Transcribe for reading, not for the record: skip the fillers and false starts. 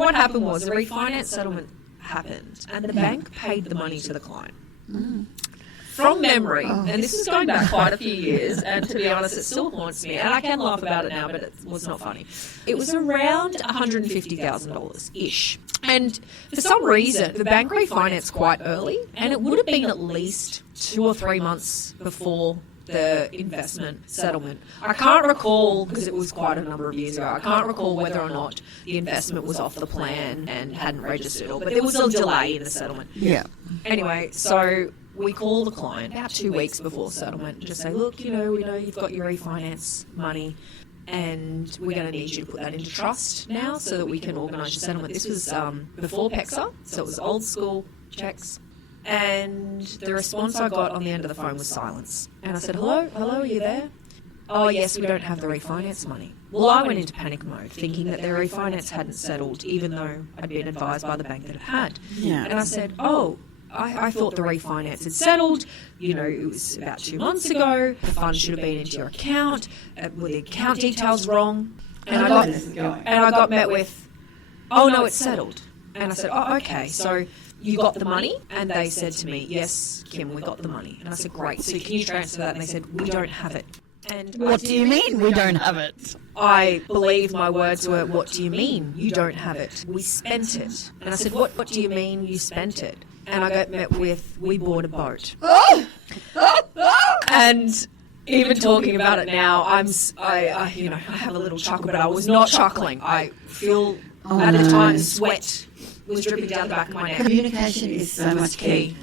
what happened was a refinance settlement happened and the bank paid the money to the client. From memory, and this is going back quite a few years, and to be honest, it still haunts me, and I can laugh about it now, but it was not funny. It was around $150,000-ish. And for some reason, the bank refinanced quite early, and it would have been at least 2 or 3 months before the investment settlement. I can't recall, because it was quite a number of years ago, I can't recall whether or not the investment was off the plan and hadn't registered, but there was a delay in the settlement. Yeah. Anyway, so we call the client about 2 weeks before settlement and just say, look, we know you've got your refinance money and we're going to need you to put that into trust now so that we can organise your settlement. This was before PEXA, so it was old school checks. And the response I got on the end of the phone was silence. And I said, hello, are you there? Oh, yes, we don't have the refinance money. Well, I went into panic mode, thinking that their refinance hadn't settled, even though I'd been advised by the bank that it had. Yeah. And I said, I thought the refinance had settled. It was about 2 months ago. The funds should have been into your account. Were the account details wrong? And I got met with, oh, no, it's settled. And I said, oh, okay, so you got the money? And they said to me, yes, Kim, we got the money. And I said, great, so can you transfer that? And they said, we don't have it. And what do you mean we don't have it? I believe my words were, what do you mean you don't have it? We spent it. And I said, what do you mean you spent it? And I got met with, we bought a boat. And even talking about it now, I have a little chuckle, but I was not chuckling. I feel at the time sweat was dripping down the back of my neck. Communication is so much key.